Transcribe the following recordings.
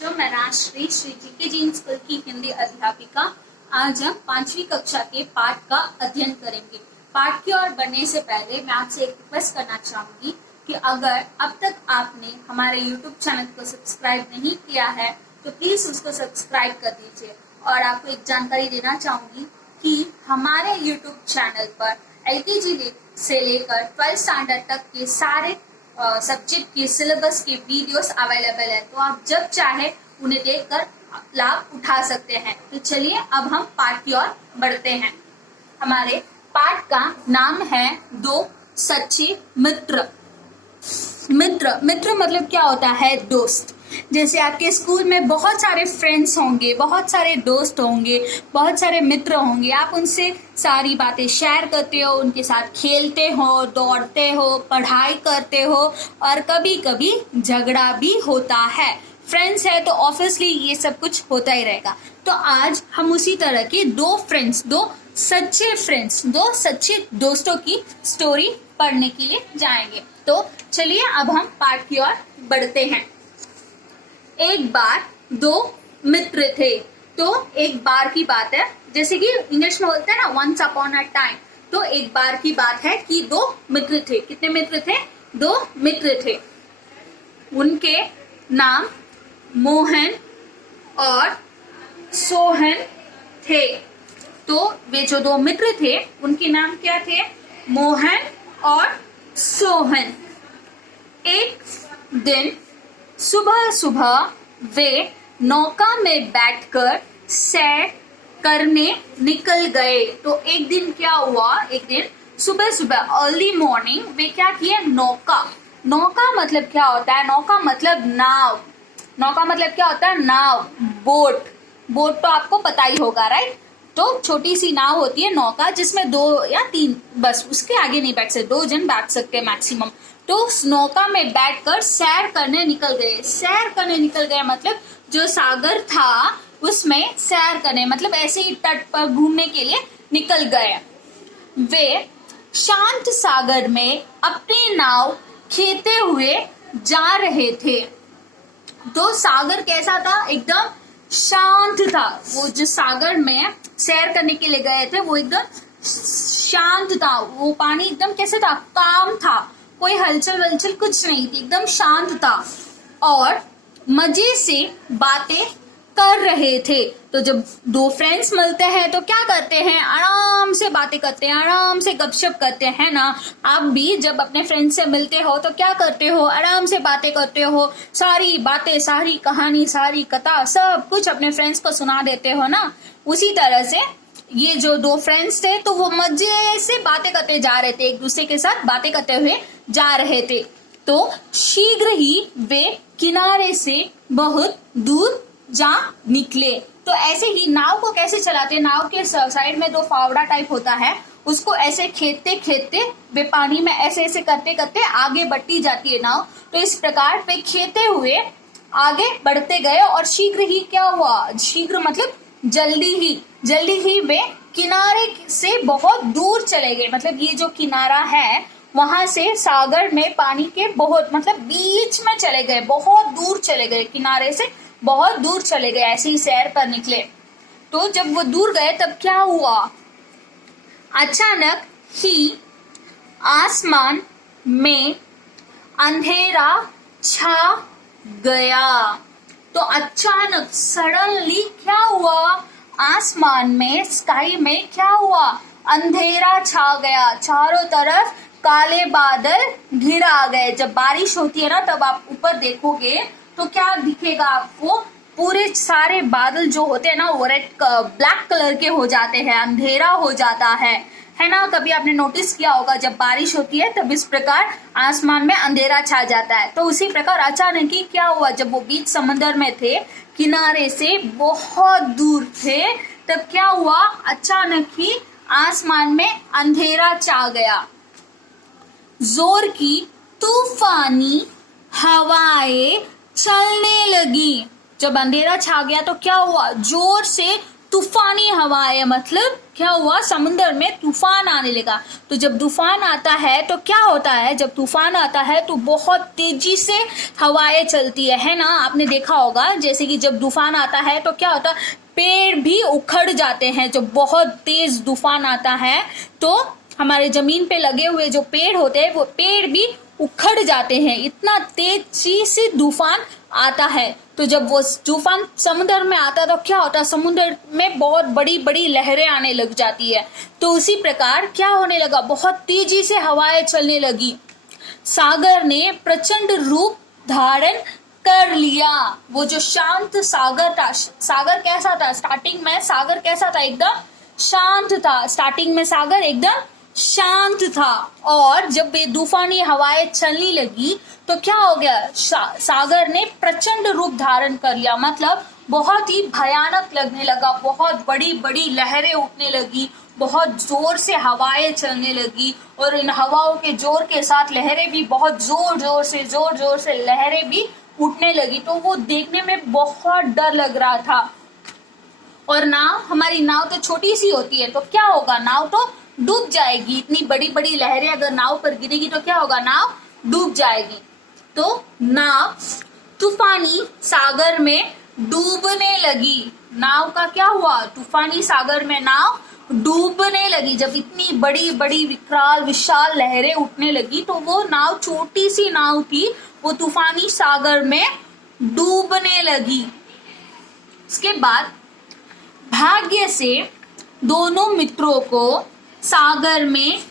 जो मैं Rajshree Shri GK Jain school की हिंदी अध्यापिका। आज हम 5वीं कक्षा के पाठ का अध्ययन करेंगे। पाठ की ओर बढ़ने से पहले मैं आपसे एक रिक्वेस्ट करना चाहूंगी कि अगर अब तक आपने हमारे YouTube चैनल को सब्सक्राइब नहीं किया है तो प्लीज उसको सब्सक्राइब कर दीजिए। और आपको एक जानकारी देना चाहूंगी कि हमारे YouTube चैनल पर LKG से लेकर 12th स्टैंडर्ड तक के सारे सब्जेक्ट के सिलेबस के वीडियोस अवेलेबल है, तो आप जब चाहे उन्हें देखकर लाभ उठा सकते हैं। तो चलिए अब हम पाठ की ओर बढ़ते हैं। हमारे पाठ का नाम है दो सच्चे मित्र। मित्र मतलब क्या होता है? दोस्त। जैसे आपके स्कूल में बहुत सारे फ्रेंड्स होंगे, बहुत सारे दोस्त होंगे, बहुत सारे मित्र होंगे, आप उनसे सारी बातें शेयर करते हो, उनके साथ खेलते हो, दौड़ते हो, पढ़ाई करते हो और कभी कभी झगड़ा भी होता है। फ्रेंड्स है तो ऑब्वियसली ये सब कुछ होता ही रहेगा। तो आज हम उसी तरह के दो सच्चे दोस्तों की स्टोरी पढ़ने के लिए जाएंगे। तो चलिए अब हम पाठ की ओर बढ़ते हैं। एक बार दो मित्र थे। तो एक बार की बात है, जैसे कि इंग्लिश में बोलते हैं ना वंस अपॉन अ टाइम। तो एक बार की बात है कि दो मित्र थे। कितने मित्र थे? दो मित्र थे। उनके नाम मोहन और सोहन थे। तो वे जो दो मित्र थे उनके नाम क्या थे? मोहन और सोहन। एक दिन सुबह सुबह वे नौका में बैठकर सैर करने निकल गए। तो एक दिन क्या हुआ? एक दिन सुबह सुबह अर्ली मॉर्निंग वे क्या किए? नौका मतलब क्या होता है? नौका मतलब नाव। नौका मतलब क्या होता है? नाव, बोट तो आपको पता ही होगा, राइट? तो छोटी सी नाव होती है नौका, जिसमें 2 या 3, बस उसके आगे नहीं बैठ सकते, 2 जन बैठ सकते हैं मैक्सिमम। तो उस नौका में बैठकर सैर करने निकल गए मतलब जो सागर था उसमें सैर करने मतलब ऐसे ही तट पर घूमने के लिए निकल गए। वे शांत सागर में अपनी नाव खेते हुए जा रहे थे। तो सागर कैसा था? एकदम शांत था। वो जो सागर में सैर करने के लिए गए थे वो एकदम शांत था। वो पानी एकदम कैसे था? काम था, कोई हलचल वलचल कुछ नहीं थी, एकदम शांत था और मजे से बातें कर रहे थे। तो जब दो फ्रेंड्स मिलते हैं तो क्या करते हैं? आराम से बातें करते हैं, आराम से गपशप करते हैं ना। आप भी जब अपने फ्रेंड्स से मिलते हो तो क्या करते हो? आराम से बातें करते हो, सारी बातें, सारी कहानी, सारी कथा सब कुछ अपने फ्रेंड्स को सुना देते हो ना। उसी तरह से ये जो दो फ्रेंड्स थे तो वो मजे से बातें करते जा रहे थे, एक दूसरे के साथ बातें करते हुए जा रहे थे। तो शीघ्र ही वे किनारे से बहुत दूर जा निकले। तो ऐसे ही नाव को कैसे चलाते? नाव के साइड में 2 फावड़ा टाइप होता है, उसको ऐसे खेदते खेदते वे पानी में ऐसे करते करते आगे बढ़ती जाती है नाव। तो इस प्रकार वे खेते हुए आगे बढ़ते गए और शीघ्र ही क्या हुआ? शीघ्र मतलब जल्दी ही वे किनारे से बहुत दूर चले गए। मतलब ये जो किनारा है वहां से सागर में पानी के बहुत मतलब बीच में चले गए, बहुत दूर चले गए, किनारे से बहुत दूर चले गए, ऐसे ही सैर पर निकले। तो जब वो दूर गए तब क्या हुआ? अचानक ही आसमान में अंधेरा छा गया। तो अचानक सडनली क्या हुआ? आसमान में, स्काई में क्या हुआ? अंधेरा छा गया, चारों तरफ काले बादल घिर आ गए। जब बारिश होती है ना तब आप ऊपर देखोगे तो क्या दिखेगा आपको? पूरे सारे बादल जो होते हैं ना वो ब्लैक कलर के हो जाते हैं, अंधेरा हो जाता है ना। कभी आपने नोटिस किया होगा जब बारिश होती है तब इस प्रकार आसमान में अंधेरा छा जाता है। तो उसी प्रकार अचानक ही क्या हुआ? जब वो बीच समंदर में थे, किनारे से बहुत दूर थे, तब क्या हुआ? अचानक ही आसमान में अंधेरा छा गया। जोर की तूफानी हवाएं चलने लगी। जब अंधेरा छा गया तो क्या हुआ? जोर से तूफानी हवाएं मतलब क्या हुआ, समुद्र में तूफान आने लगा। तो जब तूफान आता है तो क्या होता है, जब तूफान आता है तो बहुत तेजी से हवाएं चलती है ना। आपने देखा होगा जैसे कि जब तूफान आता है तो क्या होता है, पेड़ भी उखड़ जाते हैं। जब बहुत तेज तूफान आता है तो हमारे जमीन पे लगे हुए जो पेड़ होते हैं वो पेड़ भी उखड़ जाते हैं, इतना तेजी से तूफान आता है। तो जब वो तूफान समुद्र में आता है तो क्या होता है, समुद्र में बहुत बड़ी बड़ी लहरें आने लग जाती है। तो उसी प्रकार क्या होने लगा, बहुत तेजी से हवाएं चलने लगी। सागर ने प्रचंड रूप धारण कर लिया। वो जो शांत सागर था, सागर कैसा था स्टार्टिंग में, सागर कैसा था, एकदम शांत था। स्टार्टिंग में सागर एकदम शांत था, और जब ये तूफानी हवाएं चलने लगी तो क्या हो गया, सागर ने प्रचंड रूप धारण कर लिया, मतलब बहुत ही भयानक लगने लगा। बहुत बड़ी बड़ी लहरें उठने लगी, बहुत जोर से हवाएं चलने लगी, और इन हवाओं के जोर के साथ लहरें भी बहुत जोर जोर से लहरें भी उठने लगी। तो वो देखने में बहुत डर लग रहा था। और नाव, हमारी नाव तो छोटी सी होती है, तो क्या होगा, नाव तो डूब जाएगी। इतनी बड़ी बड़ी लहरें अगर नाव पर गिरेगी तो क्या होगा, नाव डूब जाएगी। तो नाव तूफानी सागर में डूबने लगी। नाव का क्या हुआ, तूफानी सागर में नाव डूबने लगी। जब इतनी बड़ी बड़ी विकराल विशाल लहरें उठने लगी तो वो नाव, छोटी सी नाव थी, वो तूफानी सागर में डूबने लगी। उसके बाद भाग्य से दोनों मित्रों को सागर में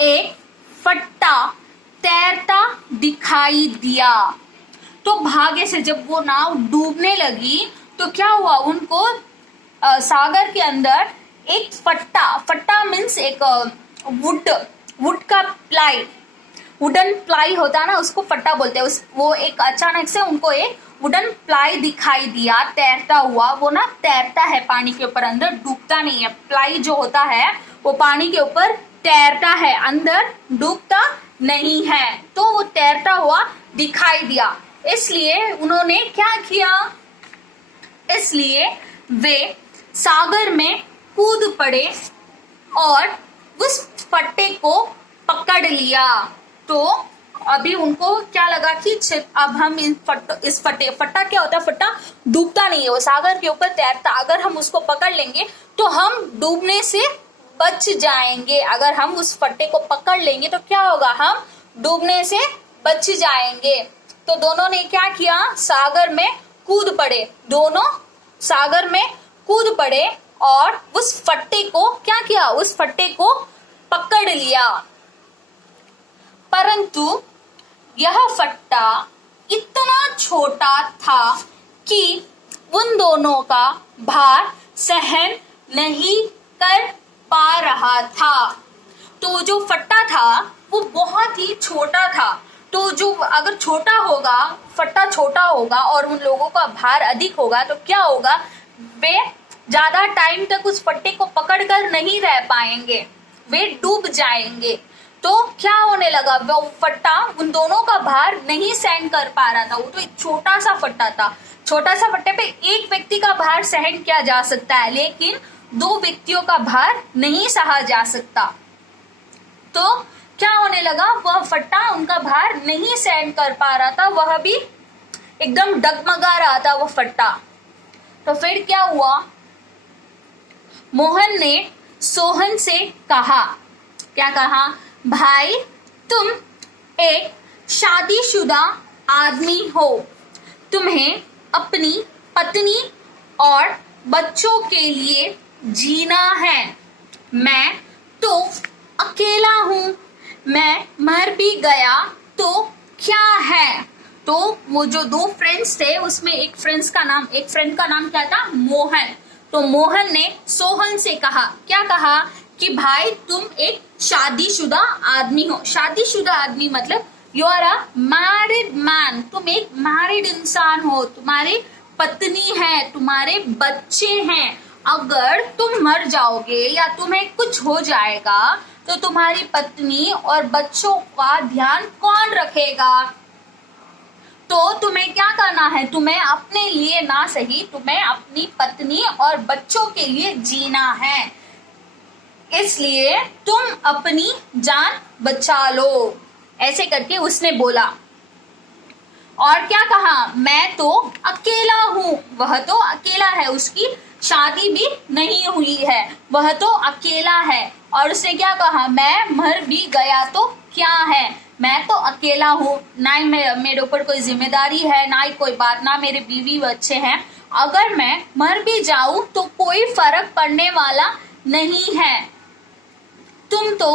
एक फट्टा तैरता दिखाई दिया। तो भाग्य से जब वो नाव डूबने लगी तो क्या हुआ, उनको सागर के अंदर एक फट्टा मीन्स एक वुड का प्लाई, वुडन प्लाई होता है ना, उसको फट्टा बोलते हैं। वो एक अचानक से उनको एक वुडन प्लाई दिखाई दिया तैरता हुआ। वो ना तैरता है पानी के ऊपर, अंदर डूबता नहीं है। प्लाई जो होता है वो पानी के ऊपर तैरता है, अंदर डूबता नहीं है। तो वो तैरता हुआ दिखाई दिया, इसलिए उन्होंने क्या किया, इसलिए वे सागर में कूद पड़े और उस फट्टे को पकड़ लिया। तो अभी उनको क्या लगा कि अब हम इस फट्टा क्या होता है, फट्टा डूबता नहीं है, वो सागर के ऊपर तैरता। अगर हम उसको पकड़ लेंगे तो हम डूबने से बच जाएंगे। अगर हम उस फट्टे को पकड़ लेंगे तो क्या होगा, हम डूबने से बच जाएंगे। तो दोनों ने क्या किया, सागर में कूद पड़े। दोनों सागर में कूद पड़े और उस फट्टे को क्या किया, उस फट्टे को पकड़ लिया। परंतु यह फट्टा इतना छोटा था कि उन दोनों का भार सहन नहीं कर पा रहा था। तो जो फट्टा था वो बहुत ही छोटा था। तो जो अगर छोटा होगा, फट्टा छोटा होगा और उन लोगों का भार अधिक होगा तो क्या होगा, वे ज्यादा टाइम तक उस फट्टे को पकड़कर नहीं रह पाएंगे, वे डूब जाएंगे। तो क्या होने लगा, वो फट्टा उन दोनों का भार नहीं सहन कर पा रहा था। वो तो एक छोटा सा फट्टा था, छोटा सा फट्टे पे एक व्यक्ति का भार सहन किया जा सकता है, लेकिन दो व्यक्तियों का भार नहीं सहा जा सकता। तो क्या होने लगा, वह फट्टा उनका भार नहीं सहन कर पा रहा था, वह भी एकदम डगमगा रहा था वो फट्टा। तो फिर क्या हुआ, मोहन ने सोहन से कहा, क्या कहा, भाई तुम एक शादीशुदा आदमी हो, तुम्हें अपनी पत्नी और बच्चों के लिए जीना है। मैं तो अकेला हूं, मैं मर भी गया तो क्या है। तो वो जो दो फ्रेंड्स थे उसमें एक फ्रेंड का नाम क्या था, मोहन। तो मोहन ने सोहन से कहा, क्या कहा कि भाई तुम एक शादीशुदा आदमी हो। शादीशुदा आदमी मतलब you are a married man, तुम एक मैरिड इंसान हो, तुम्हारी पत्नी है, तुम्हारे बच्चे हैं। अगर तुम मर जाओगे या तुम्हें कुछ हो जाएगा तो तुम्हारी पत्नी और बच्चों का ध्यान कौन रखेगा। तो तुम्हें क्या करना है, तुम्हें अपने लिए ना सही, तुम्हें अपनी पत्नी और बच्चों के लिए जीना है, इसलिए तुम अपनी जान बचा लो। ऐसे करके उसने बोला। और क्या कहा, मैं तो अकेला हूं। वह तो अकेला है, उसकी शादी भी नहीं हुई है, वह तो अकेला है। और उसने क्या कहा, मैं मर भी गया तो क्या है, मैं तो अकेला हूँ, ना ही मेरे ऊपर कोई जिम्मेदारी है, ना ही कोई बात, ना मेरे बीवी बच्चे हैं। अगर मैं मर भी जाऊं तो कोई फर्क पड़ने वाला नहीं है, तुम तो